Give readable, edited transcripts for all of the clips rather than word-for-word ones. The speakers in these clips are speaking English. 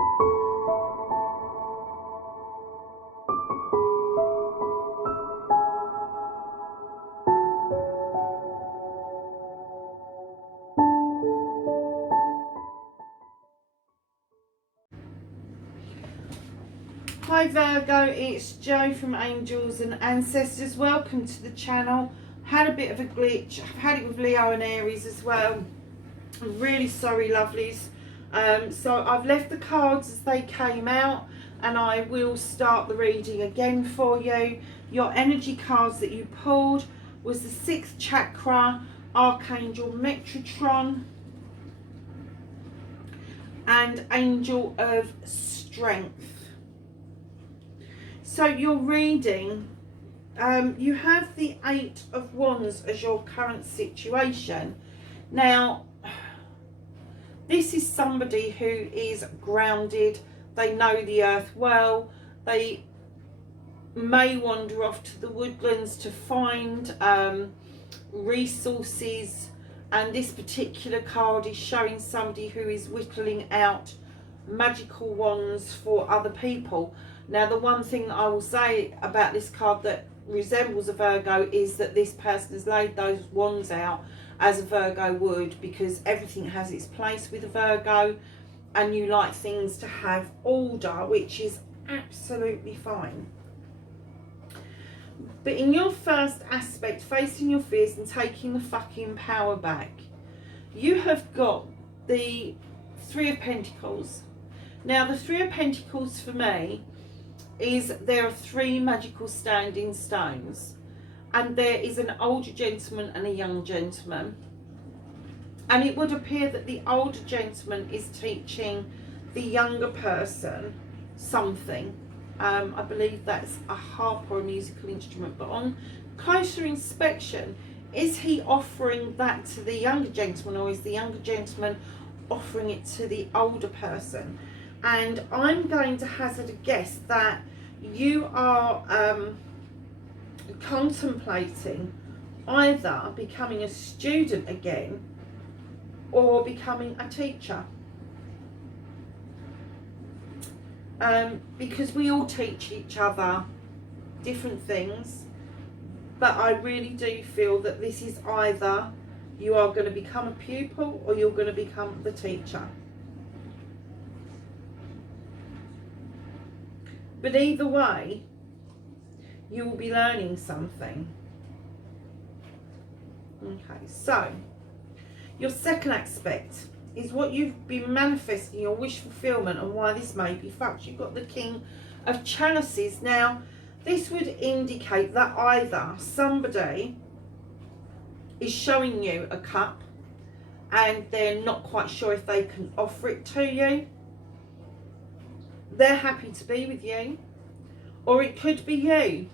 Hi Virgo, it's Jo from Angels and Ancestors. Welcome to the channel. Had a bit of a glitch. I've had it with Leo and Aries as well. I'm really sorry, lovelies. So I've left the cards as they came out, and I will start the reading again for you. Your energy cards that you pulled was the 6th chakra, Archangel Metatron, and Angel of Strength. So you're reading, you have the 8 of Wands as your current situation. Now, this is somebody who is grounded. They know the earth well. They may wander off to the woodlands to find resources. And this particular card is showing somebody who is whittling out magical wands for other people. Now, the one thing I will say about this card that resembles a Virgo is that this person has laid those wands out as a Virgo would, because everything has its place with a Virgo, and you like things to have order, which is absolutely fine. But in your first aspect, facing your fears and taking the fucking power back, you have got the 3 of Pentacles. Now, the 3 of Pentacles for me is there are 3 magical standing stones, and there is an older gentleman and a young gentleman, and it would appear that the older gentleman is teaching the younger person something. I believe that's a harp or a musical instrument, but on closer inspection, is he offering that to the younger gentleman, or is the younger gentleman offering it to the older person? And I'm going to hazard a guess that you are contemplating either becoming a student again or becoming a teacher. Because we all teach each other different things, but I really do feel that this is either you are going to become a pupil or you're going to become the teacher. But either way, you will be learning something. Okay, so your second aspect is what you've been manifesting, your wish fulfillment, and why this may be fucked. You've got the King of Chalices. Now, this would indicate that either somebody is showing you a cup and they're not quite sure if they can offer it to you. They're happy to be with you, or it could be you,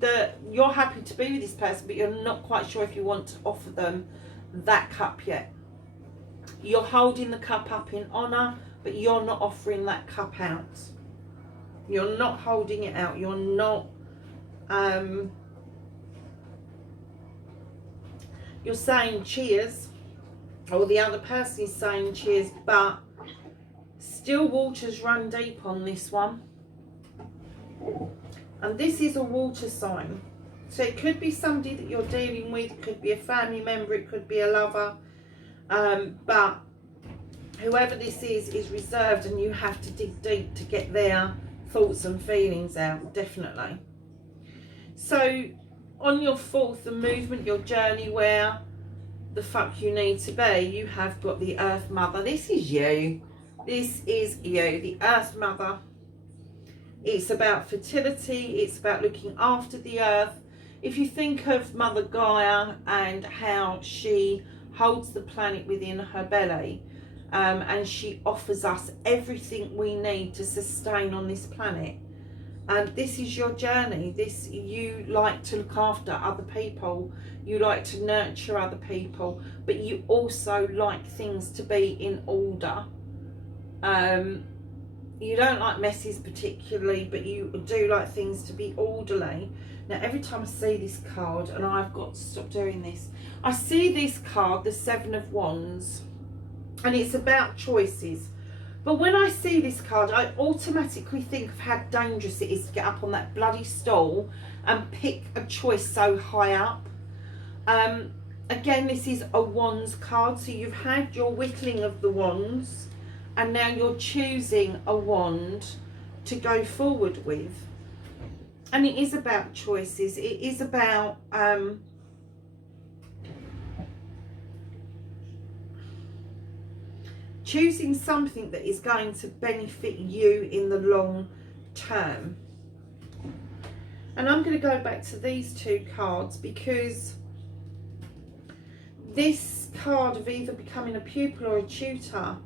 that you're happy to be with this person, but you're not quite sure if you want to offer them that cup yet. You're holding the cup up in honour, but you're not offering that cup out. You're not holding it out. You're not, you're saying cheers, or the other person is saying cheers, but still waters run deep on this one. And this is a water sign. So it could be somebody that you're dealing with, it could be a family member, it could be a lover. But whoever this is reserved, and you have to dig deep to get their thoughts and feelings out, definitely. So on your 4th, the movement, your journey, where the fuck you need to be, you have got the Earth Mother. This is you. This is you, the Earth Mother. It's about fertility. It's about looking after the earth. If you think of Mother Gaia and how she holds the planet within her belly, and she offers us everything we need to sustain on this planet. And this is your journey. This, you like to look after other people. You like to nurture other people, but you also like things to be in order. You don't like messes particularly, but you do like things to be orderly. Now, every time I see this card, and I've got to stop doing this, I see this card, the 7 of Wands, and it's about choices. But when I see this card, I automatically think of how dangerous it is to get up on that bloody stool and pick a choice so high up. Again, this is a wands card, so you've had your whittling of the wands and now you're choosing a wand to go forward with. And it is about choices. It is about choosing something that is going to benefit you in the long term. And I'm going to go back to these two cards, because this card of either becoming a pupil or a tutor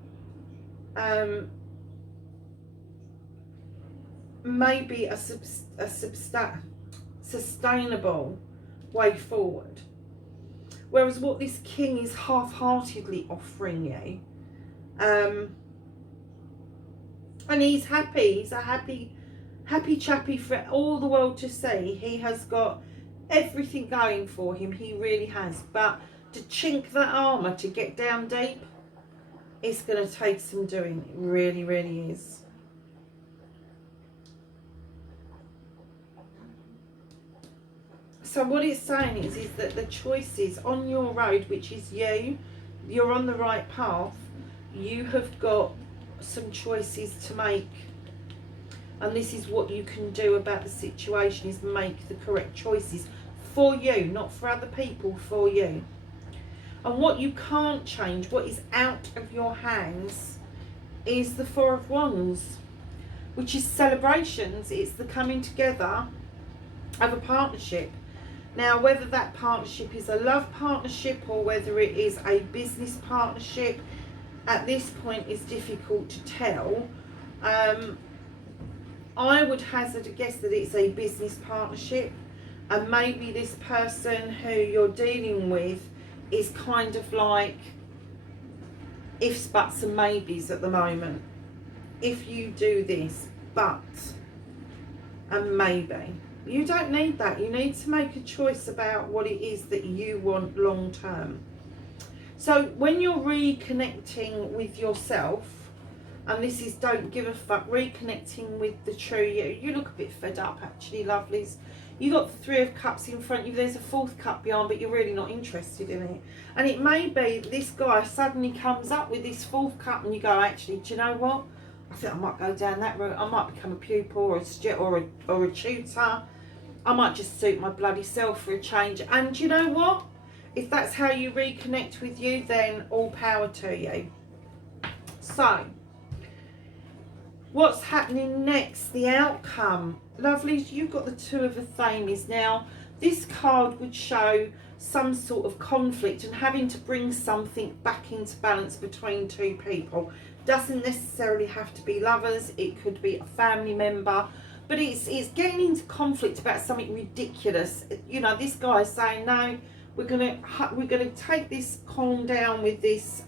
may be a sustainable way forward. Whereas what this king is half-heartedly offering you, and he's happy, he's a happy chappy for all the world to see. He has got everything going for him, he really has. But to chink that armour to get down deep, it's going to take some doing. It really, really is. So what it's saying is that the choices on your road, which is you're on the right path, you have got some choices to make. And this is what you can do about the situation, is make the correct choices for you, not for other people, for you. And what you can't change, what is out of your hands, is the Four of Wands, which is celebrations. It's the coming together of a partnership. Now, whether that partnership is a love partnership or whether it is a business partnership, at this point is difficult to tell. I would hazard a guess that it's a business partnership, and maybe this person who you're dealing with is kind of like ifs, buts and maybes at the moment. If you do this, but, and maybe. You don't need that. You need to make a choice about what it is that you want long term. So when you're reconnecting with yourself, and this is don't give a fuck, reconnecting with the true you. You look a bit fed up actually, lovelies. You got the Three of Cups in front of you, there's a fourth cup behind, but you're really not interested in it. And it may be this guy suddenly comes up with this fourth cup and you go, actually, do you know what? I think I might go down that route. I might become a pupil or a tutor. I might just suit my bloody self for a change. And do you know what? If that's how you reconnect with you, then all power to you. So, what's happening next? The outcome. Lovelies, you've got the Two of Athenes. Now, this card would show some sort of conflict and having to bring something back into balance between two people. Doesn't necessarily have to be lovers. It could be a family member. But it's getting into conflict about something ridiculous. You know, this guy is saying, no, we're gonna take this calm down with this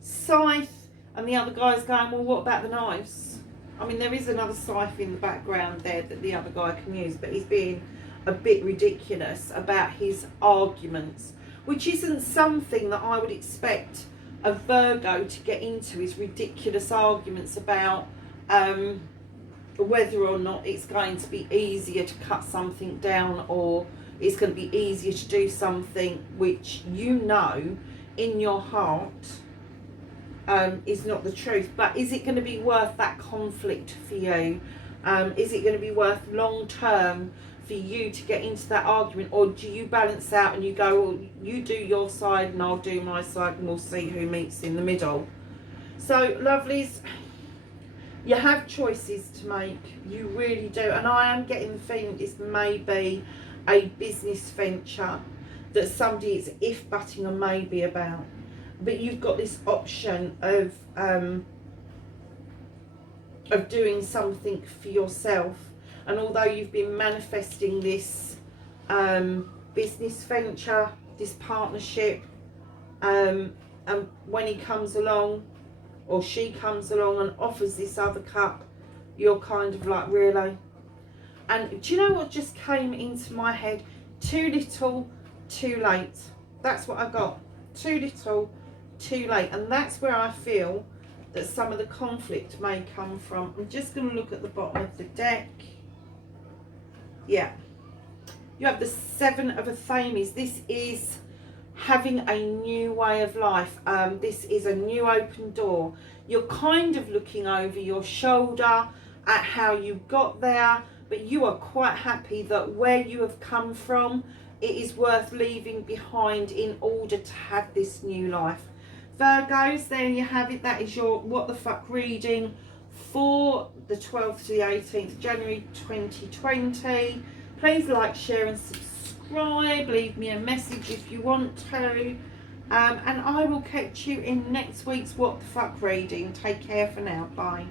scythe, and the other guy's going, well, what about the knives? I mean, there is another scythe in the background there that the other guy can use, but he's being a bit ridiculous about his arguments, which isn't something that I would expect a Virgo to get into, is ridiculous arguments about whether or not it's going to be easier to cut something down, or it's going to be easier to do something which you know in your heart is not the truth. But is it going to be worth that conflict for you? Is it going to be worth long term for you to get into that argument, or do you balance out and you go, well, you do your side and I'll do my side and we'll see who meets in the middle? So, lovelies, you have choices to make, you really do. And I am getting the feeling this may be a business venture that somebody is if-butting a maybe about. But you've got this option of doing something for yourself. And although you've been manifesting this business venture, this partnership, and when he comes along, or she comes along and offers this other cup, you're kind of like, really? And do you know what just came into my head? Too little, too late. That's what I got. Too little, too late. And that's where I feel that some of the conflict may come from. I'm just going to look at the bottom of the deck. Yeah. You have the Seven of Athames. This is having a new way of life. This is a new open door. You're kind of looking over your shoulder at how you got there, but you are quite happy that where you have come from, it is worth leaving behind in order to have this new life. Virgos, there you have it. That is your What the Fuck reading for the 12th to the 18th January 2020. Please like, share and subscribe. Leave me a message if you want to. And I will catch you in next week's What the Fuck reading. Take care for now. Bye.